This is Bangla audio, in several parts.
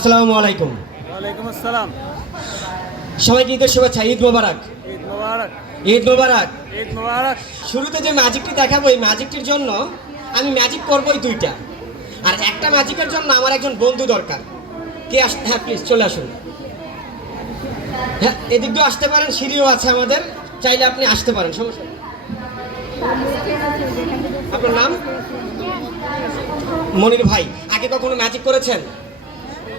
আসসালামু আলাইকুম। ওয়ালাইকুম আসসালাম। সবাইকে ঈদের শুভেচ্ছা ঈদ মোবারক। ঈদ মোবারক। ঈদ মোবারক। ঈদ মোবারক। শুরুতে যে ম্যাজিকটি দেখাবো এই ম্যাজিকটির জন্য আমি ম্যাজিক করবোই দুইটা। আর একটা ম্যাজিকের জন্য আমার একজন বন্ধু দরকার। কে আস হ্যাঁ প্লিজ চলে আসুন। হ্যাঁ এদিক দিয়েও আসতে পারেন সিঁড়িও আছে আমাদের। চাইলে আপনি আসতে পারেন সমস্যা আপনার নাম? মনির ভাই। আগে কখনো ম্যাজিক করেছেন?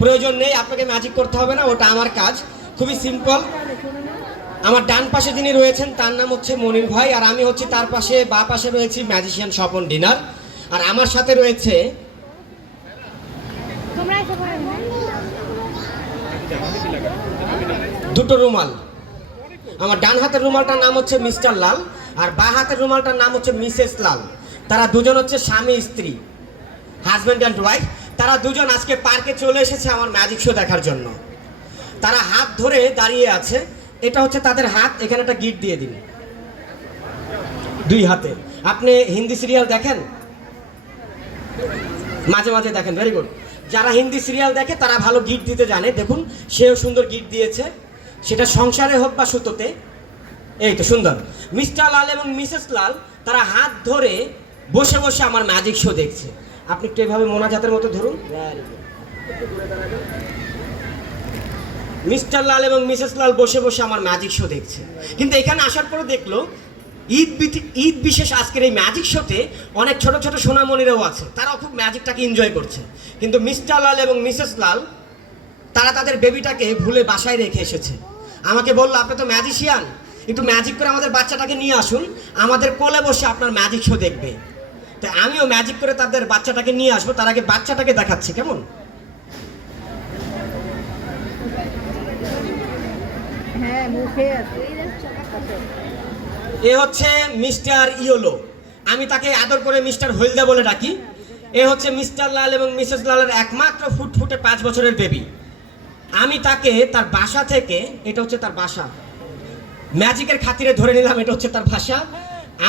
প্রয়োজন নেই আপনাকে ম্যাজিক করতে হবে না ওটা আমার কাজ। খুবই সিম্পল আমার ডান পাশে যিনি রয়েছেন তার নাম হচ্ছে মনির ভাই আর আমি হচ্ছে তার পাশে বা পাশে রয়েছি ম্যাজিশিয়ান স্বপন ডিনার। আর আমার সাথে রয়েছে দুটো রুমাল। আমার ডান হাতের রুমালটার নাম হচ্ছে মিস্টার লাল আর বা হাতের রুমালটার নাম হচ্ছে মিসেস লাল। তারা দুজন হচ্ছে স্বামী স্ত্রী হাজব্যান্ড অ্যান্ড ওয়াইফ তারা দুজন আজকে পার্কে চলে এসেছে আমার ম্যাজিক শো দেখার জন্য। তারা হাত ধরে দাঁড়িয়ে আছে। এটা হচ্ছে তাদের হাত, এখানে একটা গিট দিয়ে দিন। দুই হাতে। আপনি হিন্দি সিরিয়াল দেখেন? মাঝে মাঝে দেখেন ভেরি গুড যারা হিন্দি সিরিয়াল দেখে, তারা ভালো গিট দিতে জানে। দেখুন, সেও সুন্দর গিট দিয়েছে। সেটা সংসারে হোক বা সুতোতে। এই তো, সুন্দর। মিস্টার লাল এবং মিসেস লাল, তারা হাত ধরে বসে বসে আমার ম্যাজিক শো দেখছে। আপনি একটু এভাবে মোনাজাতের মতো ধরুন। মিস্টার লাল এবং মিসেস লাল বসে বসে আমার ম্যাজিক শো দেখছে। কিন্তু এখানে আসার পরে দেখল, ঈদ ঈদ বিশেষ আজকের এই ম্যাজিক শোতে অনেক ছোট ছোট সোনামণিরাও আছে। তারাও খুব ম্যাজিকটাকে এনজয় করছে। কিন্তু মিস্টার লাল এবং মিসেস লাল, তারা তাদের বেবিটাকে ভুলে বাসায় রেখে এসেছে। আমাকে বলল, আপনি তো ম্যাজিশিয়ান একটু ম্যাজিক করে আমাদের বাচ্চাটাকে নিয়ে আসুন। আমাদের কোলে বসে আপনার ম্যাজিক শো দেখবে। তো আমিও ম্যাজিক করে তাদের বাচ্চাটাকে নিয়ে আসব তার আগে বাচ্চাটাকে দেখাচ্ছি কেমন? হ্যাঁ এ হচ্ছে মিস্টার ইয়োলো। আমি তাকে আদর করে মিস্টার হলদা বলে ডাকি। এ হচ্ছে মিস্টার লাল এবং মিসেস লালের একমাত্র ফুটফুটে পাঁচ বছরের বেবি আমি তাকে তার বাসা থেকে এটা হচ্ছে তার বাসা। ম্যাজিকের খাতিরে ধরে নিলাম এটা হচ্ছে তার ভাষা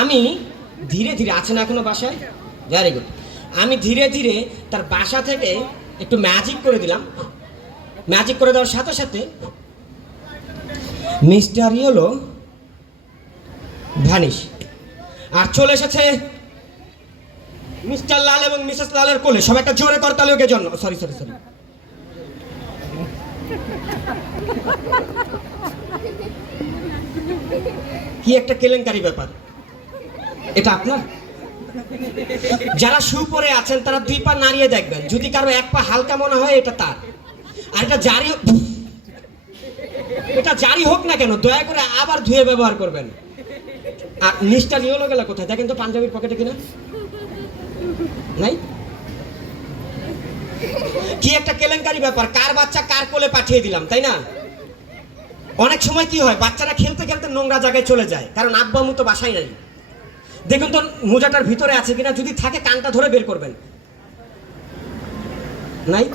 আমি ধীরে ধীরে আছে না এখনও বাসায়? ভেরি গুড আমি ধীরে ধীরে তার বাসা থেকে একটু ম্যাজিক করে দিলাম। ম্যাজিক করে দেওয়ার সাথে সাথে মিস্টার ইয়োলো ভ্যানিশ আর চলে এসেছে মিস্টার লাল এবং মিসেস লালের কোলে। সব একটা জোরে করতালি ওকে জন্য। সরি সরি সরি কি একটা কেলেঙ্কারি ব্যাপার। এটা আপনার? যারা শু পরে আছেন, তারা দুই পা নাড়িয়ে দেখবেন। যদি কারও এক পা হালকা মনে হয়, এটা তার। আর এটা জারি এটা জারি হোক না কেন, দয়া করে আবার ধুয়ে ব্যবহার করবেন। আর নিচটা নিয়ে গেল কোথায়? দেখেন তো পাঞ্জাবির পকেটে কিনা। নাই? কি একটা কেলেঙ্কারি ব্যাপার। কার বাচ্চা কার কোলে পাঠিয়ে দিলাম, তাই না? অনেক সময় কি হয়, বাচ্চারা খেলতে খেলতে নোংরা জায়গায় চলে যায়। কারণ আব্বা আম্মু তো বাসায় নাই। দেখুন তো মোজাটার ভিতরে আছে কিনা, যদি থাকে কানটা ধরে বের করবেন। নাই?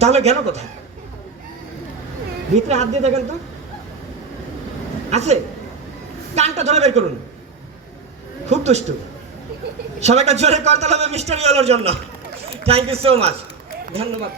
তাহলে গেল কোথায়? ভিতরে হাত দিয়ে দেখেন তো। আছে? কানটা ধরে বের করুন। খুব দুষ্টু। সবাইকে জোরে করতে হবে মিস্টার ইয়েলোর জন্য। থ্যাংক ইউ সো মাচ ধন্যবাদ।